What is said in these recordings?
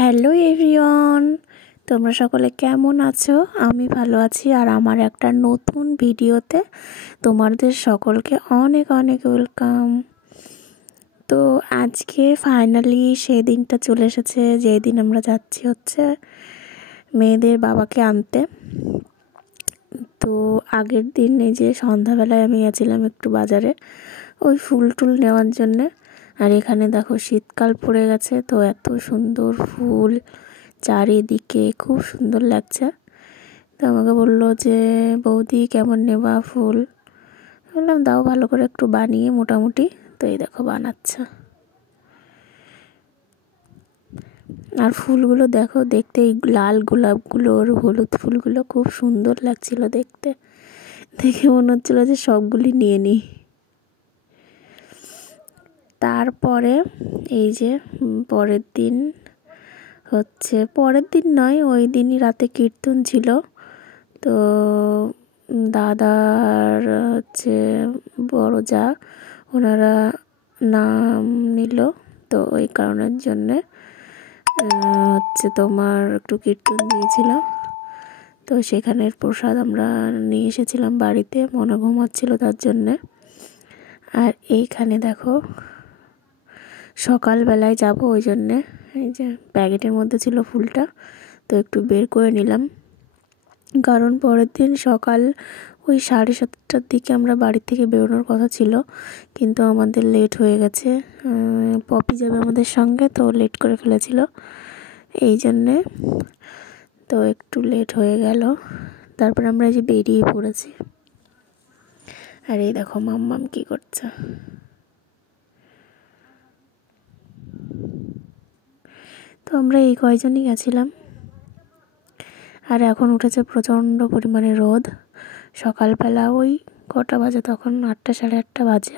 Hello everyone, তোমরা সকলে কেমন আছো? আমি ভালো আছি। আর আমার একটা নতুন ভিডিওতে তোমাদের সকলকে অনেক অনেক ওয়েলকাম। তো আজকে ফাইনালি সেই দিনটা চলে এসেছে যেদিন আমরা যাচ্ছি হচ্ছে মেয়েদের বাবাকে আনতে। তো আগের দিন এই যে সন্ধ্যাবেলায় আমি গেছিলাম একটু বাজারে ওই ফুল টুল নেওয়ার জন্যে। আর এখানে দেখো শীতকাল পড়ে গেছে, তো এত সুন্দর ফুল চারিদিকে, খুব সুন্দর লাগছে। তো আমাকে বললো যে বৌদি কেমন নেবা ফুল? বললাম দাও ভালো করে একটু বানিয়ে মোটামুটি। তো এই দেখো বানাচ্ছে। আর ফুলগুলো দেখো, দেখতে এই লাল গোলাপগুলো আর হলুদ ফুলগুলো খুব সুন্দর লাগছিল দেখতে। দেখে মনে হচ্ছিলো যে সবগুলি নিয়ে নিই। তারপরে এই যে পরের দিন নয়, ওই দিনই রাতে কীর্তন ছিল। তো দাদার বড় যা, ওনারা নাম নিল। তো ওই কারণের জন্যে তোমার একটু কীর্তন দিয়েছিল। তো সেখানের প্রসাদ আমরা নিয়ে এসেছিলাম বাড়িতে, মনে ঘুমাচ্ছিল তার জন্যে। আর এইখানে দেখো সকালবেলায় যাব, ওই জন্যে এই যে প্যাকেটের মধ্যে ছিল ফুলটা, তো একটু বের করে নিলাম। কারণ পরের দিন সকাল ওই 7:30টার দিকে আমরা বাড়ি থেকে বেরোনোর কথা ছিল, কিন্তু আমাদের লেট হয়ে গেছে। পপি যাবে আমাদের সঙ্গে, তো লেট করে ফেলেছিল এই জন্যে, তো একটু লেট হয়ে গেল। তারপর আমরা এই যে বেরিয়ে পড়েছি। আর এই দেখো মাম্মাম কি করছে। তো আমরা এই কয়জনই গেছিলাম। আর এখন উঠেছে প্রচণ্ড পরিমাণে রোদ। সকালবেলা ওই কটা বাজে, তখন 8টা 8:30 বাজে।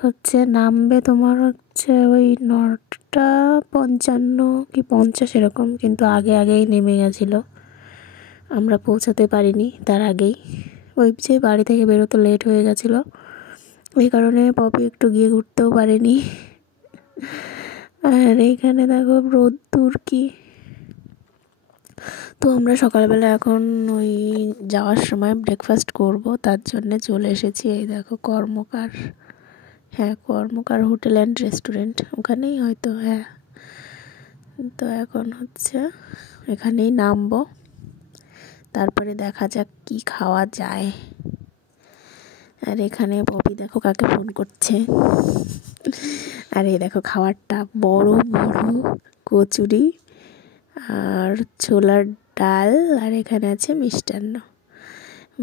আর নামবে তোমার ওই 9:55 কি 50 এরকম, কিন্তু আগেই নেমে গেছিলো, আমরা পৌঁছাতে পারিনি তার আগেই। ওই যে বাড়ি থেকে বেরোতে লেট হয়ে গেছিলো, ওই কারণে পপি একটু গিয়ে ঘুরতেও পারেনি। আর এইখানে দেখো রোদ্দুর কি। তো আমরা সকালবেলা এখন ওই যাওয়ার সময় ব্রেকফাস্ট করব, তার জন্যে চলে এসেছি। এই দেখো কর্মকার, হ্যাঁ কর্মকার হোটেল অ্যান্ড রেস্টুরেন্ট, ওখানেই হয়তো, হ্যাঁ। তো এখন এখানেই নামবো, তারপরে দেখা যাক কি খাওয়া যায়। আর এখানে পপি দেখো কাকে ফোন করছে। আর এই দেখো খাবারটা, বড় বড় কচুরি আর ছোলার ডাল, আর এখানে আছে মিষ্টান্ন।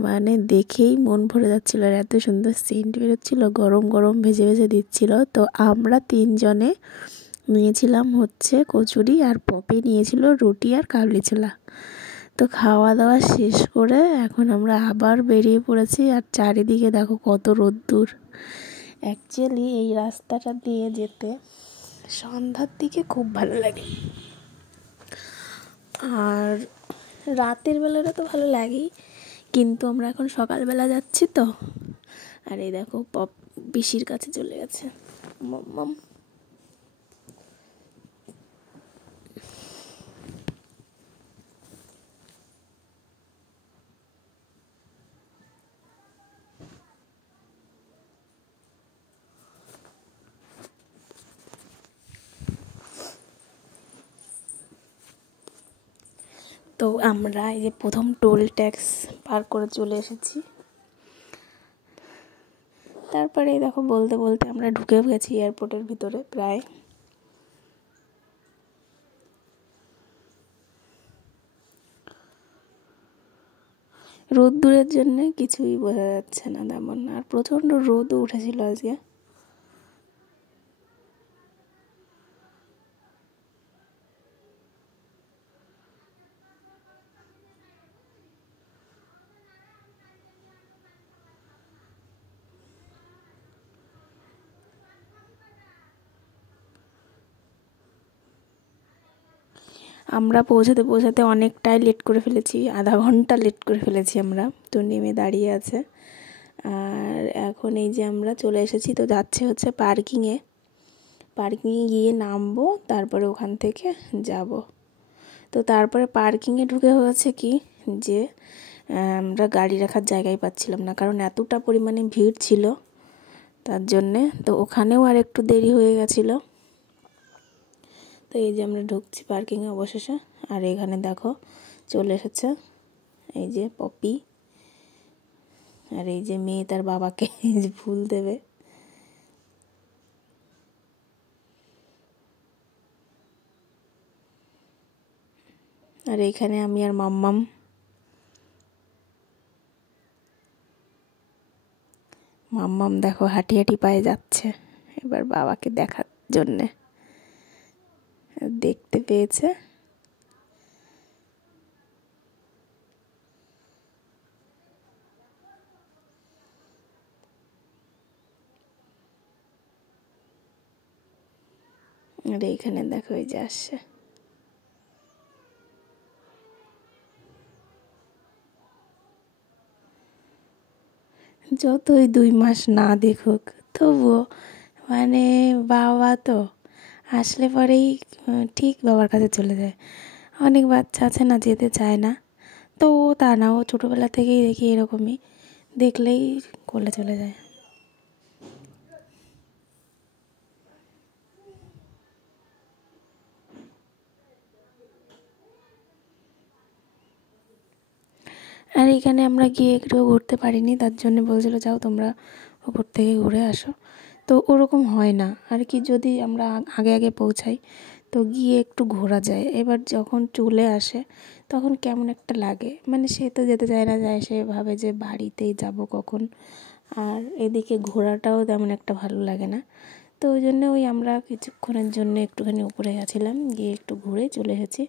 মানে দেখেই মন ভরে যাচ্ছিল, আর এত সুন্দর সেন্ট বেরোচ্ছিল, গরম গরম ভেজে ভেজে দিচ্ছিল। তো আমরা 3 জনে নিয়েছিলাম কচুরি, আর পপি নিয়েছিল রুটি আর কাবলি ছোলা। তো খাওয়া দাওয়া শেষ করে এখন আমরা আবার বেরিয়ে পড়েছি। আর চারিদিকে দেখো কত রোদ্দুর। অ্যাকচুয়ালি এই রাস্তাটা দিয়ে যেতে সন্ধ্যার দিকে খুব ভালো লাগে, আর রাতের বেলাটা তো ভালো লাগেই, কিন্তু আমরা এখন সকালবেলা যাচ্ছি তো। আর এই দেখো পিসির কাছে চলে গেছে মাম্মাম। তো আমরা এই যে প্রথম টোল ট্যাক্স পার করে চলে এসেছি। তারপরে দেখো বলতে বলতে আমরা ঢুকেও গেছি এয়ারপোর্টের ভিতরে প্রায়। রোদ্দুরের জন্য কিছুই বোঝা যাচ্ছে না তেমন, আর প্রচণ্ড রোদও উঠেছিল আজকে। আমরা পৌঁছাতে অনেকটাই লেট করে ফেলেছি, আধা ঘন্টা লেট করে ফেলেছি আমরা। তো নেমে দাঁড়িয়ে আছে। আর এখন এই যে আমরা চলে এসেছি, তো যাচ্ছে পার্কিংয়ে। পার্কিংয়ে গিয়ে নামবো, তারপরে ওখান থেকে যাব। তো তারপরে পার্কিংয়ে ঢুকে হয়েছে কি যে আমরা গাড়ি রাখার জায়গায় পাচ্ছিলাম না, কারণ এতটা পরিমাণে ভিড় ছিল তার জন্যে। তো ওখানেও আর একটু দেরি হয়ে গেছিলো। তো এই যে আমরা ঢুকছি পার্কিংয়ে অবশেষে। আর এখানে দেখো চলে এসেছে এই যে পপি, আর এই যে মেয়ে তার বাবাকে ফুল দেবে। আর এইখানে আমি আর মাম্মাম। মাম্মাম দেখো হাঁটি হাঁটি পায়ে যাচ্ছে এবার বাবাকে দেখার জন্যে, দেখতে পেয়েছে। আর এইখানে দেখো এই যে আসছে। যতই 2 মাস না দেখুক তবুও মানে বাবা তো আসলে পরেই ঠিক বাবার কাছে চলে যায়। অনেক বাচ্চা আছে না, যেতে চায় না, তো ও তা না, ও ছোটোবেলা থেকেই দেখি এরকমই, দেখলেই কোলে চলে যায়। আর এখানে আমরা গিয়ে একটু ঘুরতে পারিনি, তার জন্য বলছিল যাও তোমরা ওপর থেকে ঘুরে আসো। তো ওরকম হয় না আর কি, যদি আমরা আগে আগে পৌঁছাই তো গিয়ে একটু ঘোরা যায়। এবার যখন চলে আসে তখন কেমন একটা লাগে, মানে সে তো যেতে চায় না, যায় সে ভাবে যে বাড়িতেই যাব কখন, আর এদিকে ঘোরাটাও তেমন একটা ভালো লাগে না। তো ওই জন্য ওই আমরা কিছুক্ষণের জন্য একটুখানি উপরে গেছিলাম, গিয়ে একটু ঘুরে চলে এসেছি।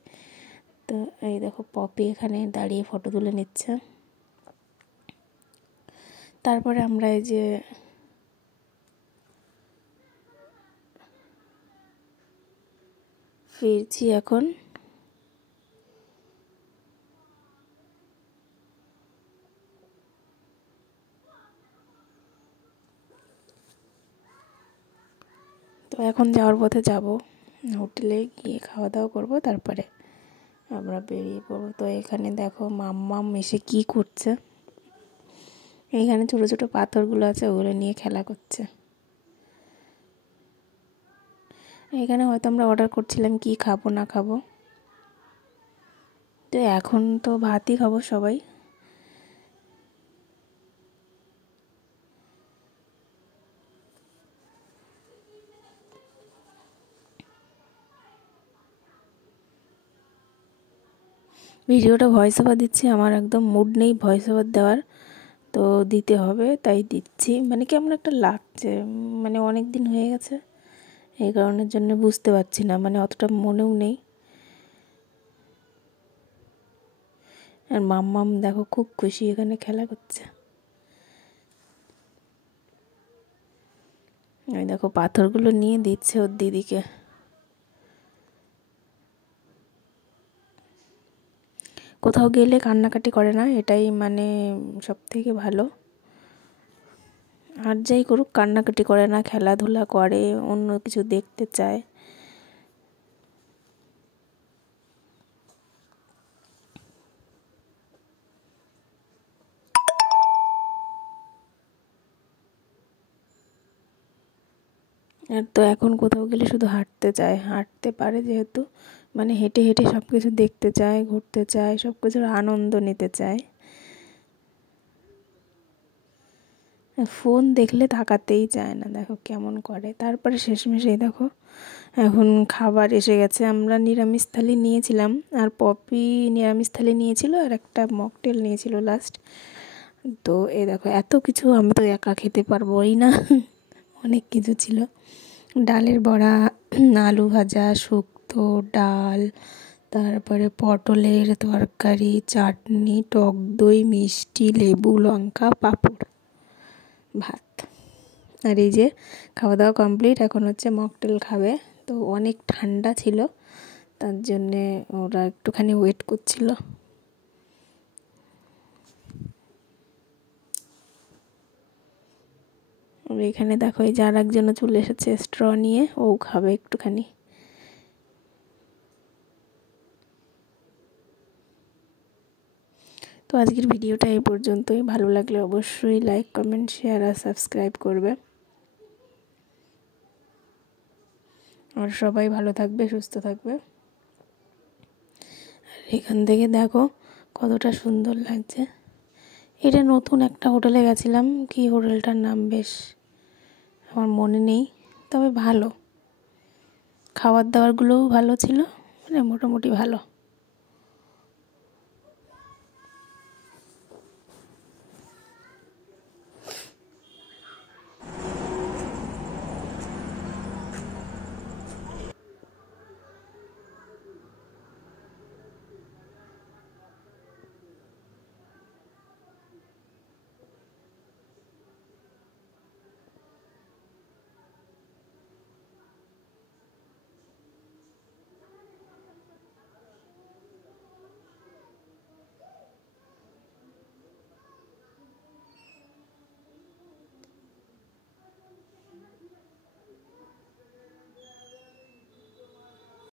তো এই দেখো পপি এখানে দাঁড়িয়ে ফটো তুলে নিচ্ছে। তারপরে আমরা এই যে ফিরছি এখন। তো এখন যাওয়ার পথে যাব, হোটেলে গিয়ে খাওয়া দাওয়া করবো, তারপরে আমরা বেরিয়ে পড়বো। তো এখানে দেখো মাম্মাম এসে কি করছে, এইখানে ছোটো ছোটো পাথরগুলো আছে ওগুলো নিয়ে খেলা করছে। এখানে হয়তো আমরা অর্ডার করছিলাম কি খাবো না খাবো, তো এখন তো ভাতই খাবো সবাই। ভিডিওটা ভয়েস ওভার দিচ্ছি, আমার একদম মুড নেই ভয়েস ওভার দেওয়ার, তো দিতে হবে তাই দিচ্ছি। মানে কেমন একটা লাগছে, মানে অনেক দিন হয়ে গেছে, এই কারণের জন্য বুঝতে পারছি না, মানে অতটা মনেও নেই। আর মাম্মাম দেখো খুব খুশি, এখানে খেলা করছে। ওই দেখো পাথরগুলো নিয়ে দিচ্ছে ওর দিদিকে। কোথাও গেলে কান্নাকাটি করে না, এটাই মানে সব থেকে ভালো। আর যাই করুক কান্নাকাটি করে না, খেলাধুলা করে, অন্য কিছু দেখতে চায়। আর তো এখন কোথাও গেলে শুধু হাঁটতে চায়, হাঁটতে পারে যেহেতু, মানে হেঁটে হেঁটে সব কিছু দেখতে চায়, ঘুরতে চায়, সব কিছুর আনন্দ নিতে চায়। ফোন দেখলে তাকাতেই চায় না, দেখো কেমন করে। তারপরে শেষমেশেই দেখো এখন খাবার এসে গেছে। আমরা নিরামিষ থালি নিয়েছিলাম, আর পপি নিরামিষ থালি নিয়েছিল, আর একটা মকটেল নিয়েছিল লাস্ট। তো এই দেখো এত কিছু আমি তো একা খেতে পারবোই না, অনেক কিছু ছিল। ডালের বড়া, আলু ভাজা, শুক্তো, ডাল, তারপরে পটলের তরকারি, চাটনি, টক দই, মিষ্টি, লেবু, লঙ্কা, পাঁপড়, ভাত। আর এই যে খাওয়া দাওয়া কমপ্লিট, এখন হচ্ছে মকটেল খাবে। তো অনেক ঠান্ডা ছিল, তার জন্যে ওরা একটুখানি ওয়েট করছিল। আর এখানে দেখো এই যে আর একজনও চলে এসেছে স্ট্র নিয়ে, ও খাবে একটুখানি। তো আজকের ভিডিওটা এই পর্যন্তই। ভালো লাগলে অবশ্যই লাইক, কমেন্ট, শেয়ার আর সাবস্ক্রাইব করবে। আর সবাই ভালো থাকবে, সুস্থ থাকবে। আর এখান থেকে দেখো কতটা সুন্দর লাগছে। এটা নতুন একটা হোটেলে গেছিলাম, কি হোটেলটার নাম বেশ আমার মনে নেই, তবে ভালো, খাবার দাবারগুলোও ভালো ছিল, মানে মোটামুটি ভালো।